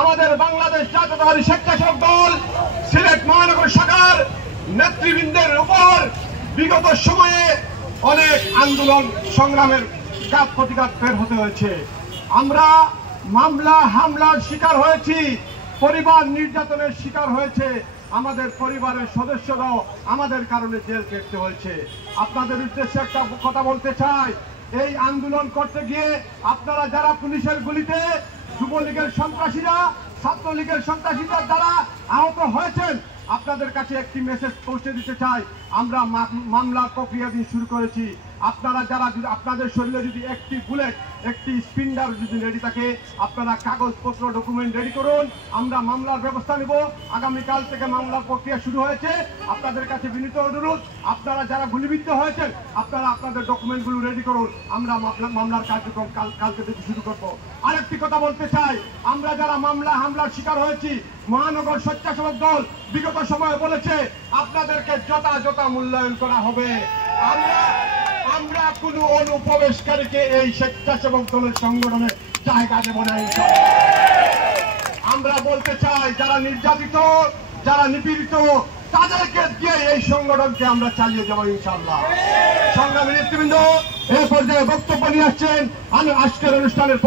আমাদের বাংলাদেশ জাতীয়তাবাদী স্বেচ্ছাসেবক দল সিলেট মহানগর শাখার নেতৃবৃন্দের উপর বিগত সময়ে অনেক আন্দোলন সংগ্রামের ঘাত প্রতিঘাত বের হতে হয়েছে। আমরা মামলা হামলার শিকার হয়েছি, পরিবার নির্যাতনের শিকার হয়েছে, আমাদের পরিবারের সদস্যরাও আমাদের কারণে জেল কেটে হয়েছে। আপনাদের উদ্দেশ্যে একটা কথা বলতে চাই, এই আন্দোলন করতে গিয়ে আপনারা যারা পুলিশের গুলিতে যুবলীগের সন্ত্রাসীরা ছাত্রলীগের সন্ত্রাসীরা দ্বারা আহত হয়েছেন, আপনাদের কাছে একটি মেসেজ পৌঁছে দিতে চাই, আমরা মামলার প্রক্রিয়া দিয়ে শুরু করেছি। আপনারা যারা আপনাদের শরীরে যদি একটি বুলেট একটি স্পিন্ডার যদি রেডি থাকে, আপনারা কাগজপত্র ডকুমেন্ট রেডি করুন, আমরা মামলার ব্যবস্থা নেব। আগামীকাল থেকে মামলার প্রক্রিয়া শুরু হয়েছে। আপনাদের কাছে বিনীত অনুরোধ, আপনারা যারা গুলিবিদ্ধ হয়েছেন আপনারা আপনাদের ডকুমেন্টগুলো রেডি করুন, আমরা মামলার কার্যক্রম কালকে থেকে শুরু করব। আরেকটি কথা বলতে চাই, আমরা যারা মামলা হামলার শিকার হয়েছি, মহানগর স্বেচ্ছাসেবক দল বিগত সময়ে বলেছে আপনাদেরকে যথাযথ মূল্যায়ন করা হবে। আমরা কোন অনুপ্রবেশকারীকে এই স্বেচ্ছাসেবক দলের সংগঠনে জায়গা দেব না। আমরা বলতে চাই, যারা নির্যাতিত যারা নিপীড়িত তাদেরকে দিয়ে এই সংগঠনকে আমরা চালিয়ে যাবো ইনশাআল্লাহ। সংগ্রামী নেতৃবৃন্দ এই পর্যায়ে বক্তব্য নিয়ে আসছেন আজকের অনুষ্ঠানের